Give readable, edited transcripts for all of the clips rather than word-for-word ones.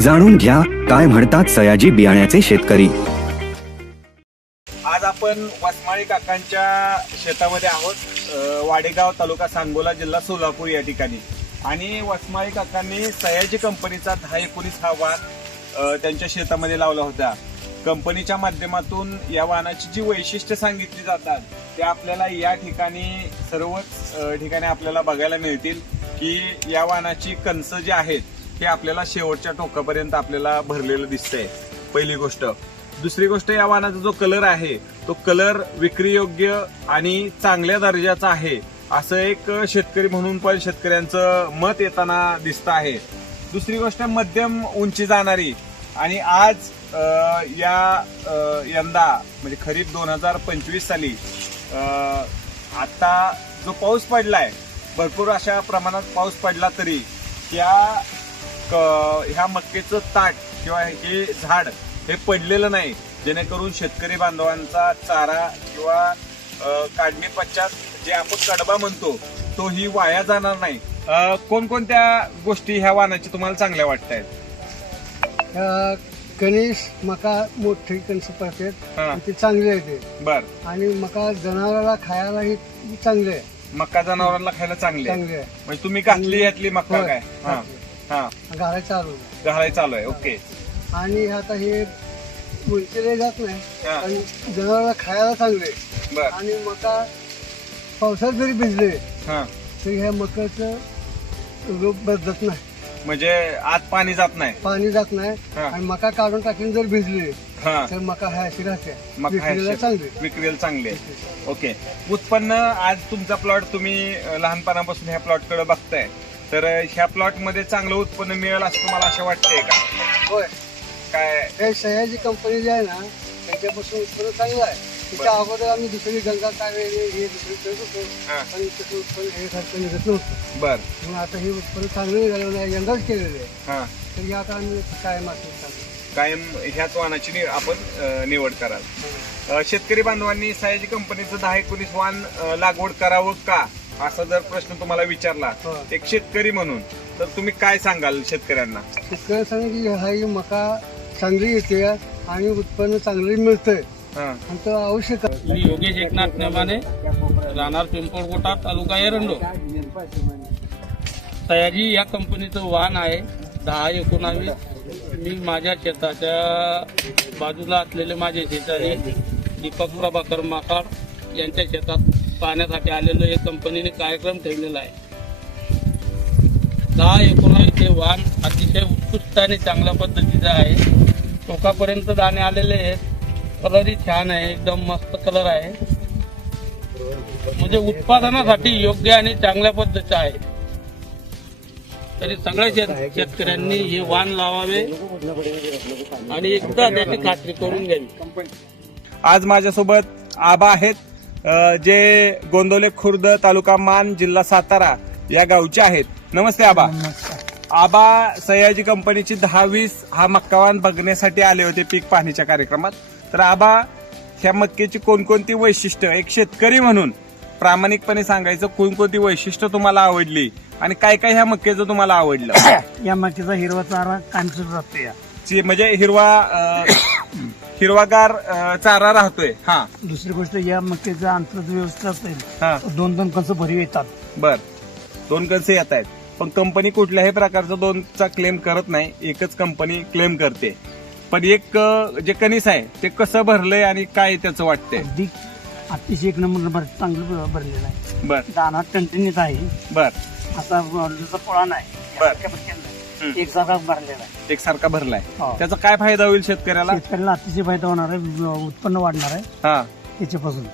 जाणून घ्या काय म्हणतात सयाजी बियाण्याचे शेतकरी। आज आपण वसमाळी काकांच्या शेतामध्ये आहोत, वाडेगाव तालुका सांगोला जिल्हा सोलापूर या ठिकाणी। आणि वसमाळी काकांनी सयाजी कंपनीचा 1019 हा वाण त्यांच्या शेतामध्ये लावला होता। कंपनीच्या माध्यमातून या वाणाची जी वैशिष्ट्य सांगितली जातात ते आपल्याला या ठिकाणी सर्वच ठिकाणी आपल्याला बघायला मिळतील की या वाणाची कणस जी आहेत ते आपल्याला शेवटच्या टोकापर्यंत आपल्याला भरलेलं दिसतंय, पहिली गोष्ट। दुसरी गोष्ट, या वाणाचा जो कलर आहे तो कलर विक्री योग्य आणि चांगल्या दर्जाचा आहे असं एक शेतकरी म्हणून पण शेतकऱ्यांचं मत येताना दिसत आहे। दुसरी गोष्ट, मध्यम उंची जाणारी आणि आज यंदा म्हणजे खरीप 2025 साली आता जो पाऊस पडलाय, भरपूर अशा प्रमाणात पाऊस पडला तरी ह्या मक्केचं ताट किंवा हे झाड हे पडलेलं नाही, जेणेकरून शेतकरी बांधवांचा चारा किंवा काढणी पश्चात जे आपण कडबा म्हणतो तो ही वाया जाणार नाही। कोणकोणत्या गोष्टी ह्या वाणाची तुम्हाला चांगल्या वाटतायत? कणीस मका मोठी कणस पडतात, ते चांगले आहे ते। बर। आणि मका जनावराला खायलाही चांगले आहे। मका जनावरांना खायला चांगले आहे म्हणजे तुम्ही घातली यातली मका काय? घालायला चालू आहे। ओके। आणि आता हे उंचीला जात नाही आणि जनावराला खायला चांगले। आणि मका पावसात जरी भिजले तरी ह्या मकाचं रोग बदलत नाही, म्हणजे आत पाणी जात नाही आणि मका काढून टाकून जर भिजली तर मका ह्या अशी राहते, विक्रीला चांगले। ओके। उत्पन्न, आज तुमचा प्लॉट तुम्ही लहानपणापासून ह्या प्लॉट कडे बघताय, तर ह्या प्लॉट मध्ये चांगलं उत्पन्न मिळेल असं तुम्हाला असं वाटतंय का? होय। काय हे सयाजी कंपनी जी आहे ना त्यांच्यापासून उत्पन्न चांगलं आहे। त्याच्या अगोदर आम्ही दुसरी गंगा कावे हे दुसरी करत होतो आणि त्याचं उत्पन्न हे सारखं निघत नव्हतं। बर। मग आता हे उत्पन्न चांगलं निघालं नाही, यंदाच केलेलं आहे। तर हे आता आम्ही कायम ह्याच वाणाची आपण निवड कराल। शेतकरी बांधवांनी सयाजी कंपनीचं 1019 वाण लागवड करावं का असा जर प्रश्न तुम्हाला विचारला एक शेतकरी म्हणून, तर तुम्ही काय सांगाल शेतकऱ्यांना? शेतकऱ्यांना सांगा की हा ही मका चांगली येते आणि उत्पन्न चांगलं मिळतंय आणि तो आवश्यक आहे। मी योगेश एकनाथ नेमाने, राहणार पिंपळकोटा, तालुका एरंडो। सयाजी या कंपनीचं वाहन आहे 1019। मी माझ्या शेताच्या बाजूला असलेले माझे शेजारी दीपक प्रभाकर माकाड यांच्या शेतात पाहण्यासाठी आलेलो एक कंपनीने कार्यक्रम ठेवलेला आहे। 1019 हे वाहन अतिशय उत्कृष्ट आणि चांगल्या पद्धतीचं आहे। टोकापर्यंत दाणे आलेले आहेत, कलरही छान आहे, एकदम मस्त कलर आहे, म्हणजे उत्पादनासाठी योग्य आणि चांगल्या पद्धतीचं आहे। तरी सगळ्या शेतकऱ्यांनी हे वाण लावावे आणि एकदा त्याची खात्री करून घ्यावी। आज माझ्यासोबत आबा आहेत, जे गोंदवले खुर्द, तालुका मान, जिल्हा सातारा या गावचे आहेत। नमस्ते आबा। आबा सयाजी कंपनीची 1020 हा मक्कावान बघण्यासाठी आले होते पीक पाहणीच्या कार्यक्रमात। तर आबा, ह्या मक्केची कोणकोणती वैशिष्ट्य एक शेतकरी म्हणून प्रामाणिकपणे सांगायचं, कोणकोणती वैशिष्ट्य तुम्हाला आवडली आणि काय काय ह्या मक्केचं तुम्हाला आवडलं? या मक्केचा हिरवा चारा कायमस्वरूपी राहतोय, म्हणजे हिरवागार चारा राहतोय। दुसरी गोष्ट, या मक्केचा अंतर्गत व्यवस्था असेल 2-2 कंस भरीव येतात। बर, 2 कंस येत आहेत, पण कंपनी कुठल्याही प्रकारचा 2चा क्लेम करत नाही, एकच कंपनी क्लेम करते। पण एक जे कणीस आहे ते कसं भरलंय आणि काय त्याचं वाटतंय? अतिशय 1 नंबर चांगलं भरलेलं आहे। बर। दाना कंटिन्यूच आहे। बर। आता जसं पोळा नाही, एकसारखा भरलेला आहे, एकसारखा भरलाय। त्याचा काय फायदा होईल शेतकऱ्याला? शेतकऱ्याला अतिशय फायदा होणार आहे, उत्पन्न वाढणार आहे त्याच्यापासून।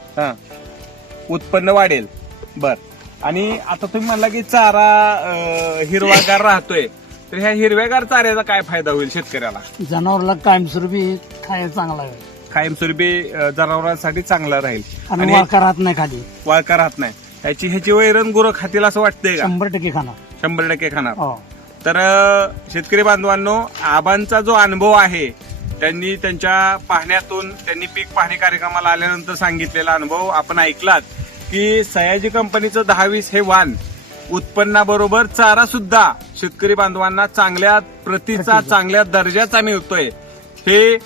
उत्पन्न वाढेल। बर। आणि आता तुम्ही म्हणला की चारा हिरवागार राहतोय, तर ह्या हिरव्यागार चाऱ्याचा काय फायदा होईल शेतकऱ्याला? जनावराला कायमस्वरूपी खायला चांगला आहे, कायमस्वरूपी जनावरांसाठी चांगला राहील आणि वाळका राहत नाही, खाली वाळका राहत नाही। ह्याची वैरण गुरं खातील असं वाटतंय का? 100% खाणार, 100% खाणार। तर शेतकरी बांधवांनो, आबांचा जो अनुभव आहे त्यांनी त्यांच्या पाहण्यातून, त्यांनी पीक पाहणी कार्यक्रमाला आल्यानंतर सांगितलेला अनुभव आपण ऐकलात की सयाजी कंपनीचं 1020 हे वाण उत्पन्नाबरोबर चारा सुद्धा शेतकरी बांधवांना चांगल्या प्रतीचा चांगल्या दर्जाचा मिळतोय. हे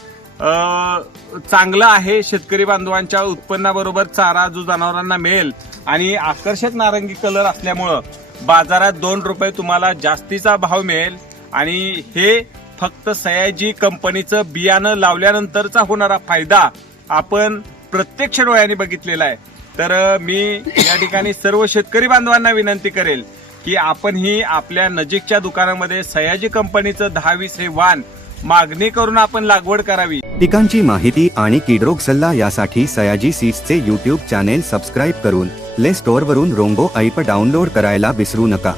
चांगलं आहे. शेतकरी बांधवांच्या उत्पन्नाबरोबर चारा जो जनावरांना मिळेल आणि आकर्षक नारंगी कलर असल्यामुळं बाजारात 2 रुपये तुम्हाला जास्तीचा भाव मिळेल. आणि हे फक्त सयाजी कंपनीचं बियाणं लावल्यानंतरचा होणारा फायदा आपण प्रत्यक्ष डोळ्यांनी बघितलेला आहे. तर मी या ठिकाणी सर्व शेतकरी बांधवांना विनंती करेल की आपण ही आपल्या नजीकच्या दुकानामध्ये सयाजी कंपनीचं 10-20 हे वाण मागणी करून आपण लागवड करावी. पिकांची माहिती आणि कीडरोग सल्ला यासाठी सयाजी सीड्सचे YouTube चॅनेल सबस्क्राईब करून प्ले स्टोअरवरून रोंगो ऐप डाउनलोड करायला विसरू नका.